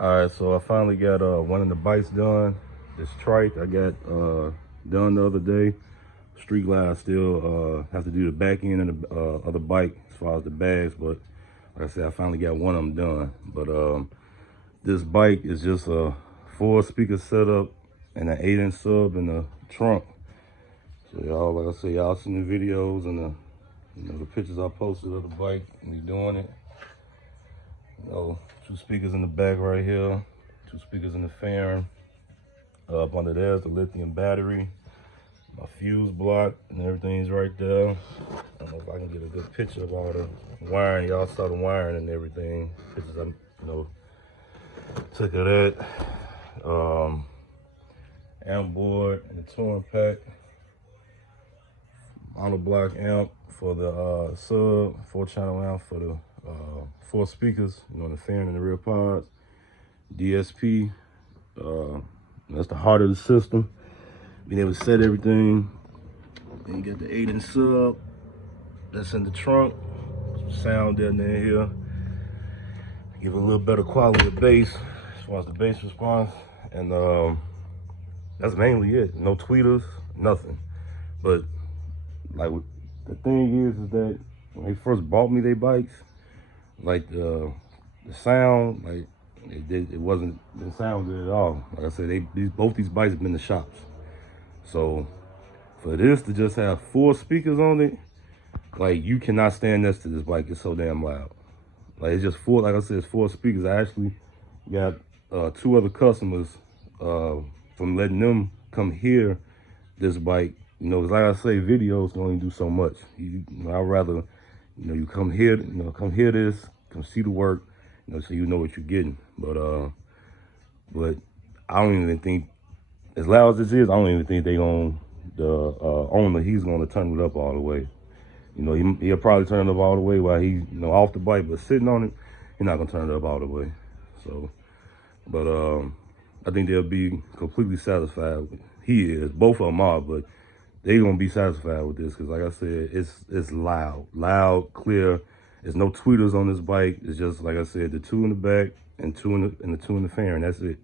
All right, so I finally got one of the bikes done. This trike I got done the other day. Street Glide still have to do the back end of the bike as far as the bags, but like I said, I finally got one of them done. But this bike is just a 4-speaker setup and an 8-inch sub in the trunk. So y'all, like I said, y'all seen the videos and the pictures I posted of the bike and me doing it. 2 speakers in the back right here, 2 speakers in the fairing. Up under there's the lithium battery, my fuse block, and everything's right there. I don't know if I can get a good picture of all the wiring. Y'all saw the wiring and everything. Pictures I took of that. Amp board and the touring pack. Monoblock amp for the sub, 4-channel amp for the 4 speakers, the fairing and the rear pods. DSP, that's the heart of the system. Being able to set everything. Then you got the 8-inch sub that's in the trunk. Some sound down there here. Give it a little better quality of bass as far as the bass response. And that's mainly it. No tweeters, nothing. But like the thing is that when they first bought me their bikes, like the sound, like it didn't sound good at all. Like I said, both these bikes have been in the shops. So for this to just have 4 speakers on it, like you cannot stand next to this bike. It's so damn loud. Like it's just 4, like I said, it's 4 speakers. I actually got 2 other customers from letting them come hear this bike. Like I say, videos can only do so much. I'd rather, you come here, come hear this, come see the work, so you know what you're getting. But I don't even think, as loud as this is, I don't even think the owner, he's gonna turn it up all the way. He'll probably turn it up all the way while he's, off the bike, but sitting on it, he's not gonna turn it up all the way. So, but I think they'll be completely satisfied. He is, both of them are, but they're gonna be satisfied with this, because like I said, it's loud, clear. There's no tweeters on this bike. It's just, like I said, the 2 in the back and the 2 in the fairing. That's it.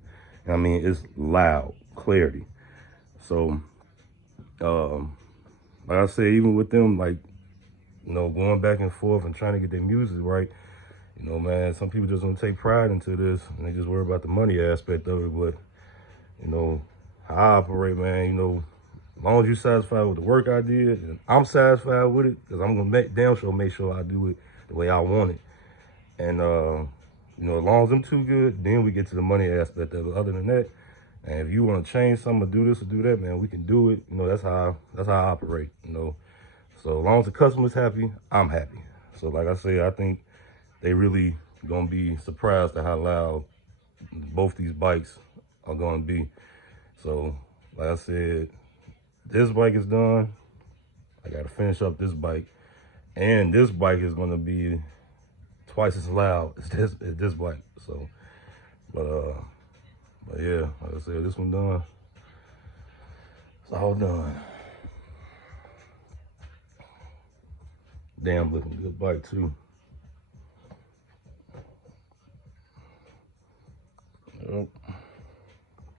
I mean, it's loud, clarity. So, like I said, even with them, like, going back and forth and trying to get their music right, man, some people just don't take pride into this, and they just worry about the money aspect of it. But, how I operate, man, as long as you're satisfied with the work I did, and I'm satisfied with it, because I'm gonna make sure I do it the way I want it. And as long as I'm too good, then we get to the money aspect of it. Other than that, and if you want to change something or do this or do that, man, we can do it. That's how I operate. So as long as the customer's happy, I'm happy. So like I say, I think they really gonna be surprised at how loud both these bikes are gonna be. So like I said, this bike is done. I gotta finish up this bike, and this bike is gonna be twice as loud as this bike. So, but yeah, like I said, this one done. It's all done. Damn looking good bike too.